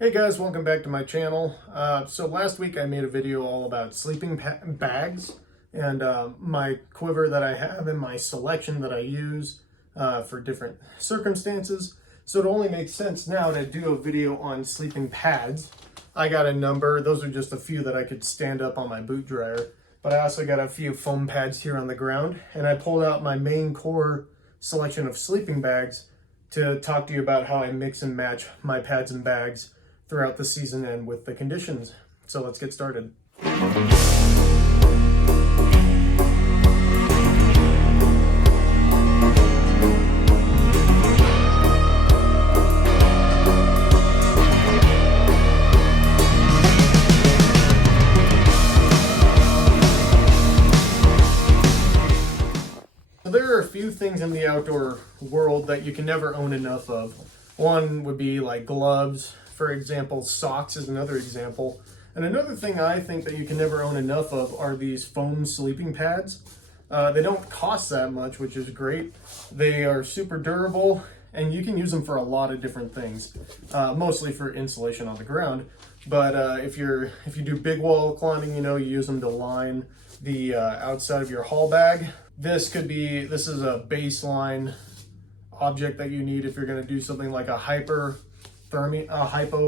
Hey guys, welcome back to my channel. So last week I made a video all about sleeping bags and my quiver that I have and my selection that I use for different circumstances. So it only makes sense now to do a video on sleeping pads. I got a number, those are just a few that I could stand up on my boot dryer, but I also got a few foam pads here on the ground, and I pulled out my main core selection of sleeping bags to talk to you about how I mix and match my pads and bags throughout the season and with the conditions. So let's get started. So there are a few things in the outdoor world that you can never own enough of. One would be like gloves. For example, socks is another example. And another thing I think that you can never own enough of are these foam sleeping pads. They don't cost that much, which is great. They are super durable, and you can use them for a lot of different things, mostly for insulation on the ground. But if you do big wall climbing, you use them to line the outside of your haul bag. This is a baseline object that you need if you're going to do something like a hypo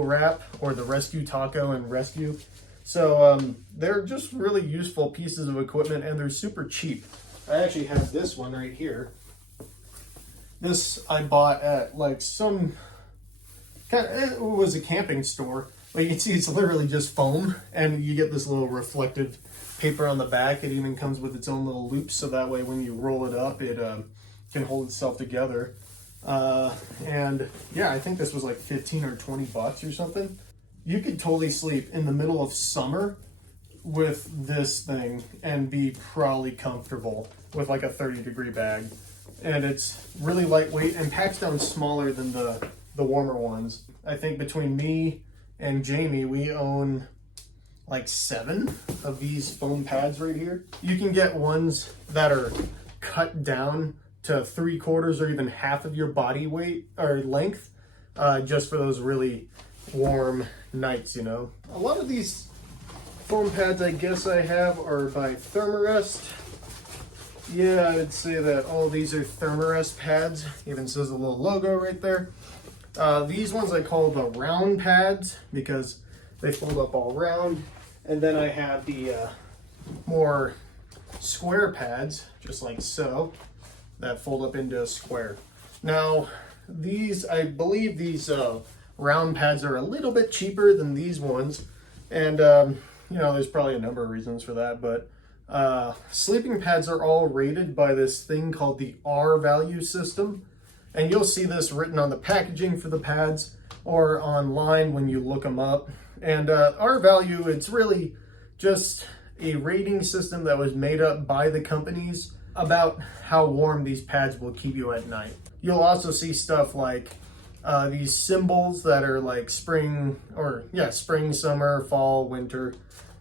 wrap or the rescue taco and rescue. So they're just really useful pieces of equipment, and they're super cheap. I actually have this one right here. This I bought at like it was a camping store, but you can see it's literally just foam, and you get this little reflective paper on the back. It even comes with its own little loops, so that way when you roll it up, it can hold itself together. And yeah, I think this was like 15 or 20 bucks or something. You could totally sleep in the middle of summer with this thing and be probably comfortable with like a 30-degree bag. And it's really lightweight and packs down smaller than the warmer ones. I think between me and Jamie, we own like 7 of these foam pads right here. You can get ones that are cut down to 3/4 or even half of your body weight or length, just for those really warm nights, A lot of these foam pads I guess I have are by Thermarest. Yeah, I would say that all these are Thermarest pads. Even says a little logo right there. These ones I call the round pads because they fold up all round. And then I have the more square pads, just like so, that fold up into a square. Now, I believe these round pads are a little bit cheaper than these ones. And, there's probably a number of reasons for that, but sleeping pads are all rated by this thing called the R value system. And you'll see this written on the packaging for the pads or online when you look them up. And R value, it's really just a rating system that was made up by the companies about how warm these pads will keep you at night. You'll also see stuff like these symbols that are like spring, summer, fall, winter.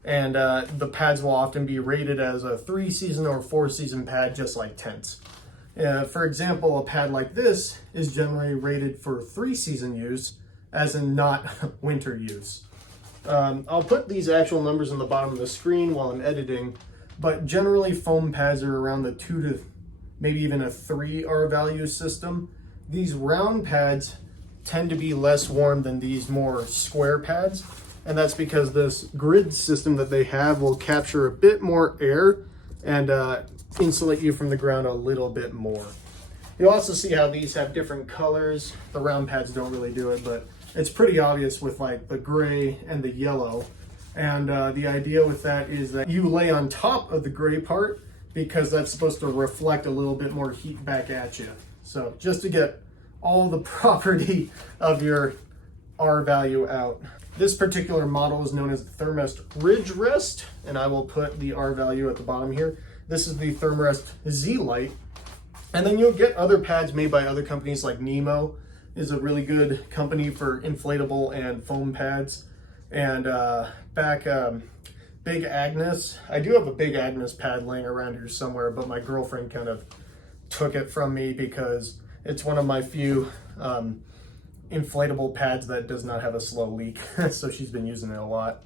And the pads will often be rated as a 3-season or 4-season pad, just like tents. For example, a pad like this is generally rated for 3-season use, as in not winter use. I'll put these actual numbers on the bottom of the screen while I'm editing, but generally foam pads are around the 2 to maybe even a 3 R value system. These round pads tend to be less warm than these more square pads, and that's because this grid system that they have will capture a bit more air and insulate you from the ground a little bit more. You'll also see how these have different colors. The round pads don't really do it, but it's pretty obvious with like the gray and the yellow. And the idea with that is that you lay on top of the gray part because that's supposed to reflect a little bit more heat back at you. So just to get all the property of your R value out. This particular model is known as the Thermarest Ridge Rest, and I will put the R value at the bottom here. This is the Thermarest Z-Lite. And then you'll get other pads made by other companies, like Nemo is a really good company for inflatable and foam pads. And Big Agnes, I do have a Big Agnes pad laying around here somewhere, but my girlfriend kind of took it from me because it's one of my few inflatable pads that does not have a slow leak. So she's been using it a lot.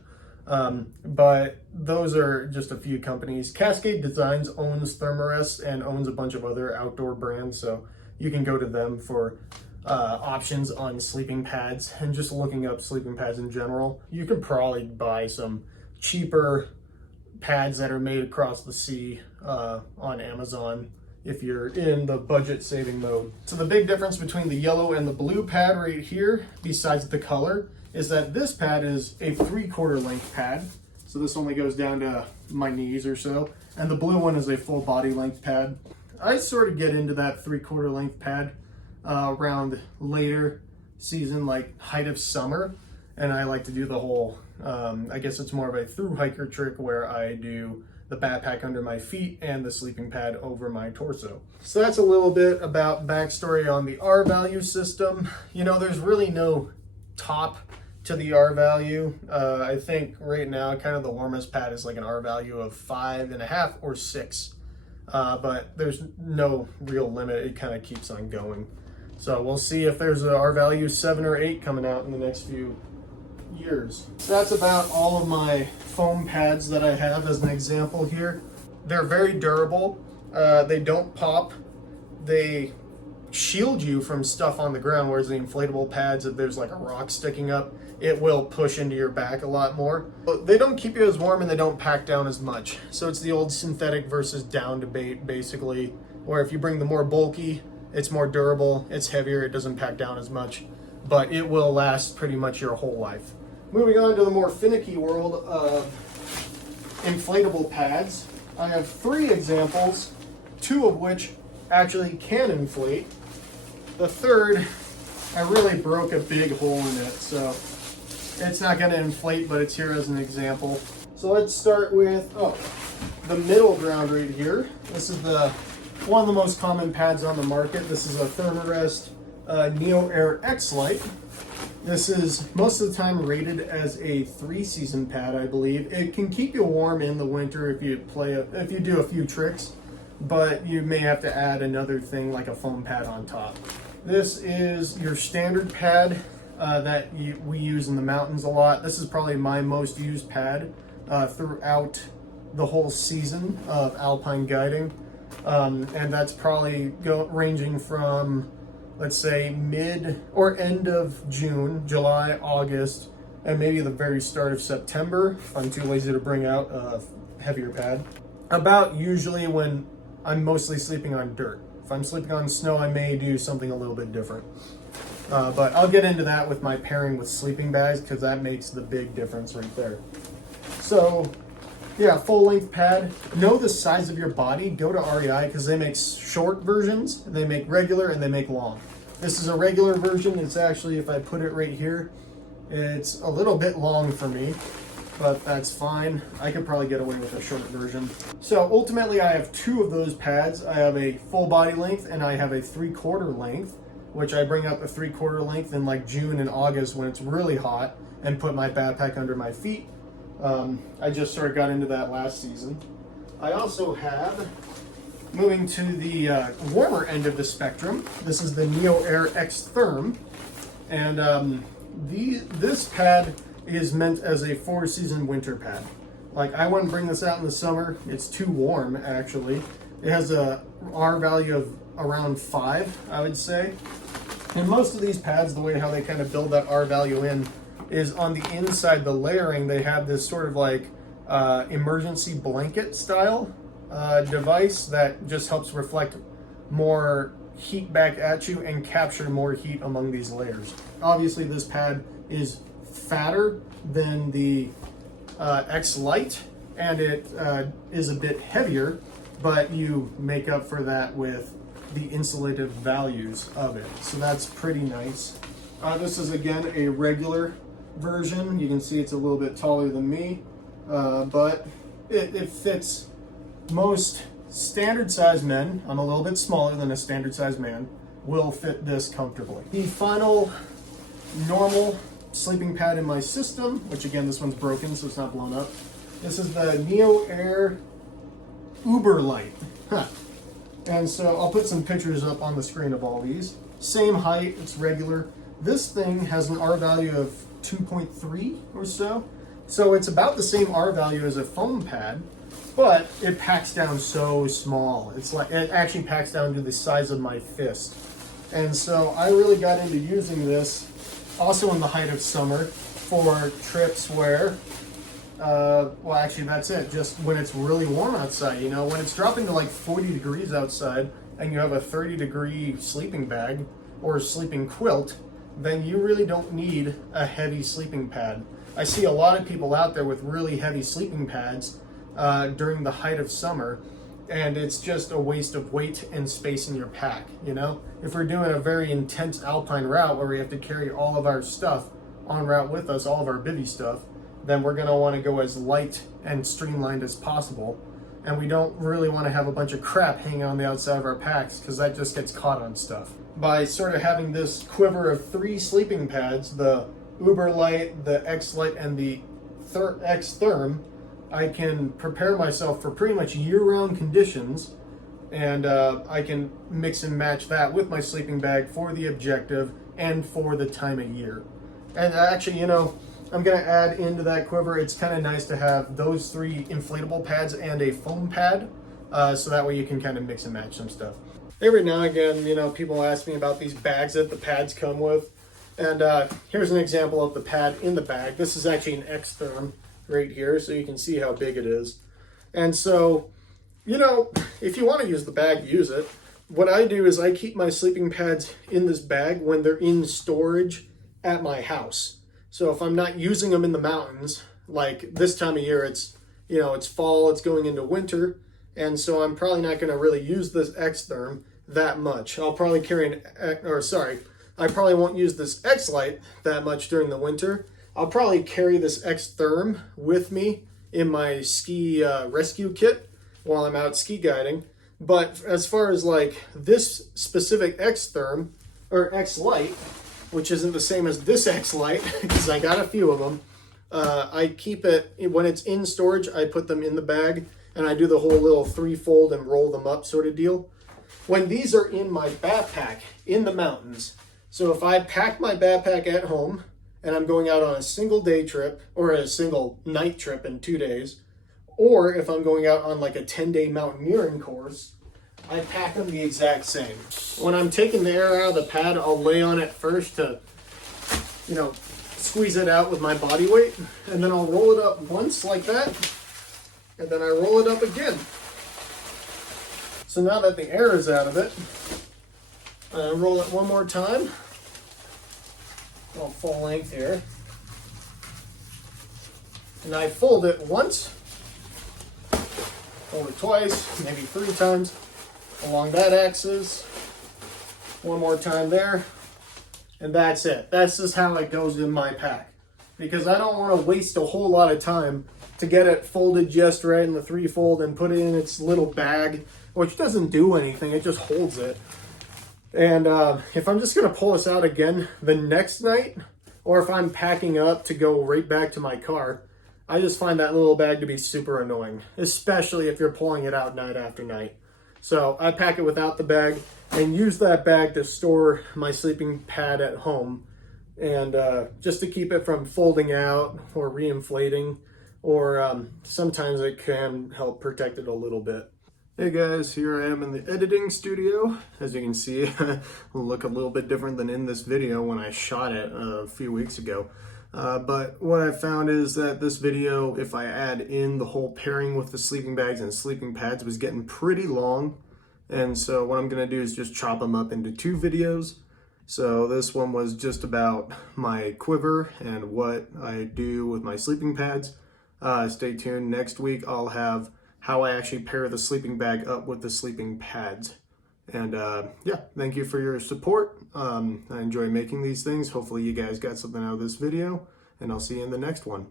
But those are just a few companies. Cascade Designs owns Thermarest and owns a bunch of other outdoor brands. So you can go to them for options on sleeping pads, and just looking up sleeping pads in general. You could probably buy some cheaper pads that are made across the sea on Amazon if you're in the budget saving mode. So the big difference between the yellow and the blue pad right here, besides the color, is that this pad is a 3/4 length pad. So this only goes down to my knees or so. And the blue one is a full body length pad. I sort of get into that 3/4 length pad around later season, like height of summer. And I like to do the whole, I guess it's more of a through hiker trick where I do the backpack under my feet and the sleeping pad over my torso. So that's a little bit about backstory on the R value system. You know, there's really no top to the R value. I think right now kind of the warmest pad is like an R value of 5.5 or 6. But there's no real limit. It kind of keeps on going. So we'll see if there's a R value 7 or 8 coming out in the next few years. So that's about all of my foam pads that I have as an example here. They're very durable. They don't pop. They shield you from stuff on the ground, whereas the inflatable pads, if there's like a rock sticking up, it will push into your back a lot more. But they don't keep you as warm and they don't pack down as much. So it's the old synthetic versus down debate, basically, where if you bring the more bulky, it's more durable, it's heavier, it doesn't pack down as much, but it will last pretty much your whole life. Moving on to the more finicky world of inflatable pads, I have 3 examples, 2 of which actually can inflate. The third, I really broke a big hole in it, so it's not going to inflate, but it's here as an example. So let's start with the middle ground right here. This is one of the most common pads on the market. This is a Thermarest Neo Air X Lite. This is most of the time rated as a 3-season pad, I believe. It can keep you warm in the winter if you do a few tricks, but you may have to add another thing like a foam pad on top. This is your standard pad that we use in the mountains a lot. This is probably my most used pad throughout the whole season of alpine guiding. And that's probably ranging from, let's say, mid or end of June, July, August, and maybe the very start of September, if I'm too lazy to bring out a heavier pad. About usually when I'm mostly sleeping on dirt. If I'm sleeping on snow, I may do something a little bit different. But I'll get into that with my pairing with sleeping bags, because that makes the big difference right there. So yeah, full length pad. Know the size of your body. Go to REI because they make short versions, they make regular, and they make long. This is a regular version. It's actually, if I put it right here, it's a little bit long for me, but that's fine. I could probably get away with a short version. So ultimately I have 2 of those pads. I have a full body length and I have a 3/4 length, which I bring up a 3/4 length in like June and August when it's really hot and put my backpack under my feet. I just sort of got into that last season. I also have, moving to the warmer end of the spectrum, this is the Neo Air X Therm. And this pad is meant as a 4-season winter pad. Like, I wouldn't bring this out in the summer. It's too warm, actually. It has a R value of around 5, I would say. And most of these pads, the way how they kind of build that R value in is on the inside, the layering, they have this sort of like emergency blanket style device that just helps reflect more heat back at you and capture more heat among these layers. Obviously this pad is fatter than the X Lite, and it is a bit heavier, but you make up for that with the insulative values of it. So that's pretty nice. This is again a regular version. You can see it's a little bit taller than me, but it fits most standard size men. I'm a little bit smaller than a standard size man, will fit this comfortably. The final normal sleeping pad in my system, which again, this one's broken, so it's not blown up. This is the Neo Air Uber Light. And so I'll put some pictures up on the screen of all these. Same height, it's regular. This thing has an R value of 2.3 or so. So it's about the same R value as a foam pad, but it packs down so small. It's like, it actually packs down to the size of my fist. And so I really got into using this also in the height of summer for trips where, well, actually that's it. Just when it's really warm outside, you know, when it's dropping to like 40 degrees outside and you have a 30-degree sleeping bag or sleeping quilt, then you really don't need a heavy sleeping pad. I see a lot of people out there with really heavy sleeping pads during the height of summer, and it's just a waste of weight and space in your pack, you know? If we're doing a very intense alpine route where we have to carry all of our stuff on route with us, all of our bivy stuff, then we're gonna wanna go as light and streamlined as possible. And we don't really wanna have a bunch of crap hanging on the outside of our packs because that just gets caught on stuff. By sort of having this quiver of 3 sleeping pads, the Uber Light, the X Light, and the X Therm, I can prepare myself for pretty much year-round conditions, and I can mix and match that with my sleeping bag for the objective and for the time of year. And actually, you know, I'm gonna add into that quiver, it's kind of nice to have those 3 inflatable pads and a foam pad, so that way you can kind of mix and match some stuff. Every now and again, you know, people ask me about these bags that the pads come with. And here's an example of the pad in the bag. This is actually an X Therm right here, so you can see how big it is. And so, you know, if you want to use the bag, use it. What I do is I keep my sleeping pads in this bag when they're in storage at my house. So if I'm not using them in the mountains, like this time of year, it's, you know, it's fall, it's going into winter, and so I'm probably not going to really use this X Therm that much. I'll probably carry I probably won't use this X Light that much during the winter. I'll probably carry this X Therm with me in my ski rescue kit while I'm out ski guiding. But as far as like this specific X Therm or X Light, which isn't the same as this X Light because I got a few of them, I keep it, when it's in storage, I put them in the bag and I do the whole little 3-fold and roll them up sort of deal. When these are in my backpack in the mountains, so if I pack my backpack at home and I'm going out on a single day trip or a single night trip in 2 days, or if I'm going out on like a 10-day mountaineering course, I pack them the exact same. When I'm taking the air out of the pad, I'll lay on it first to, you know, squeeze it out with my body weight, and then I'll roll it up once like that, and then I roll it up again. So now that the air is out of it, I roll it one more time. All full length here. And I fold it once, fold it twice, maybe 3 times along that axis. One more time there. And that's it. That's just how it goes in my pack. Because I don't want to waste a whole lot of time to get it folded just right in the 3-fold and put it in its little bag, which doesn't do anything, it just holds it. And if I'm just going to pull this out again the next night, or if I'm packing up to go right back to my car, I just find that little bag to be super annoying, especially if you're pulling it out night after night. So I pack it without the bag and use that bag to store my sleeping pad at home, and just to keep it from folding out or reinflating, or sometimes it can help protect it a little bit. Hey guys, here I am in the editing studio. As you can see, I look a little bit different than in this video when I shot it a few weeks ago. But what I found is that this video, if I add in the whole pairing with the sleeping bags and sleeping pads, was getting pretty long. And so what I'm going to do is just chop them up into 2 videos. So this one was just about my quiver and what I do with my sleeping pads. Stay tuned. Next week I'll have how I actually pair the sleeping bag up with the sleeping pads. And yeah, thank you for your support. I enjoy making these things. Hopefully you guys got something out of this video, and I'll see you in the next one.